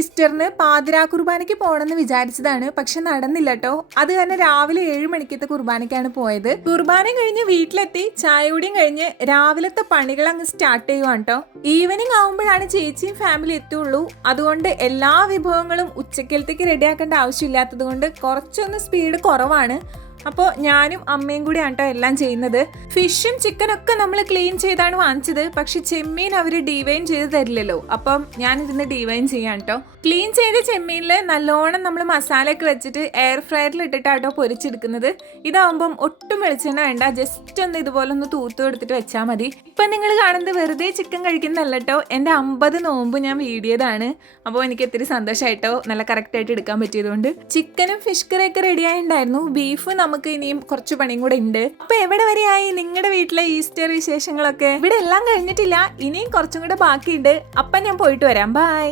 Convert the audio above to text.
ഈസ്റ്ററിന് പാതിരാ കുർബാനയ്ക്ക് പോകണമെന്ന് വിചാരിച്ചതാണ്. പക്ഷെ നടന്നില്ല കേട്ടോ അത് തന്നെ രാവിലെ ഏഴ് മണിക്കത്തെ കുർബാനയ്ക്കാണ് പോയത്. കുർബാന കഴിഞ്ഞ് വീട്ടിലെത്തി ചായ കുടിയും കഴിഞ്ഞ് രാവിലത്തെ പണികൾ അങ്ങ് സ്റ്റാർട്ട് ചെയ്യുവാണ് കേട്ടോ ഈവനിങ് ആവുമ്പോഴാണ് ചേച്ചിയും ഫാമിലി എത്തുള്ളൂ അതുകൊണ്ട് എല്ലാ വിഭവങ്ങളും ഉച്ചക്കലത്തേക്ക് റെഡിയാക്കേണ്ട ആവശ്യമില്ലാത്തത് കൊണ്ട് കുറച്ചൊന്ന് സ്പീഡ് കുറവാണ്. അപ്പോൾ ഞാനും അമ്മയും കൂടിയാണ് കേട്ടോ എല്ലാം ചെയ്യുന്നത്. ഫിഷും ചിക്കനൊക്കെ നമ്മൾ ക്ലീൻ ചെയ്താണ് വാങ്ങിച്ചത്. പക്ഷെ ചെമ്മീൻ അവർ ഡിവൈൻ ചെയ്ത് തരില്ലല്ലോ. അപ്പം ഇതിന് ഡിവൈൻ ചെയ്യാം കേട്ടോ ക്ലീൻ ചെയ്ത ചെമ്മീനിൽ നല്ലോണം നമ്മൾ മസാലയൊക്കെ വെച്ചിട്ട് എയർ ഫ്രയറിൽ ഇട്ടിട്ടാട്ടോ പൊരിച്ചെടുക്കുന്നത്. ഇതാവുമ്പം ഒട്ടും വെളിച്ചെണ്ണ വേണ്ട. ജസ്റ്റ് ഒന്ന് ഇതുപോലെ ഒന്ന് തൂത്ത് കൊടുത്തിട്ട് വെച്ചാൽ മതി. ഇപ്പം നിങ്ങൾ കാണുന്നത് വെറുതെ ചിക്കൻ കഴിക്കുന്നതല്ല കേട്ടോ എന്റെ അമ്പത് നോമ്പ് ഞാൻ വീടിയതാണ്. അപ്പോൾ എനിക്ക് ഒത്തിരി സന്തോഷമായിട്ടോ നല്ല കറക്റ്റായിട്ട് എടുക്കാൻ പറ്റിയതുകൊണ്ട്. ചിക്കനും ഫിഷ് കറിയൊക്കെ റെഡി ആയിട്ടുണ്ടായിരുന്നു. ബീഫ് നമുക്ക് ഇനിയും കുറച്ച് പണിയും കൂടെ ഉണ്ട്. അപ്പൊ എവിടെ വരെയായി നിങ്ങളുടെ വീട്ടിലെ ഈസ്റ്റർ വിശേഷങ്ങളൊക്കെ? ഇവിടെ എല്ലാം കഴിഞ്ഞിട്ടില്ല. ഇനിയും കുറച്ചും കൂടെ ബാക്കിയുണ്ട്. അപ്പം ഞാൻ പോയിട്ട് വരാം. ബൈ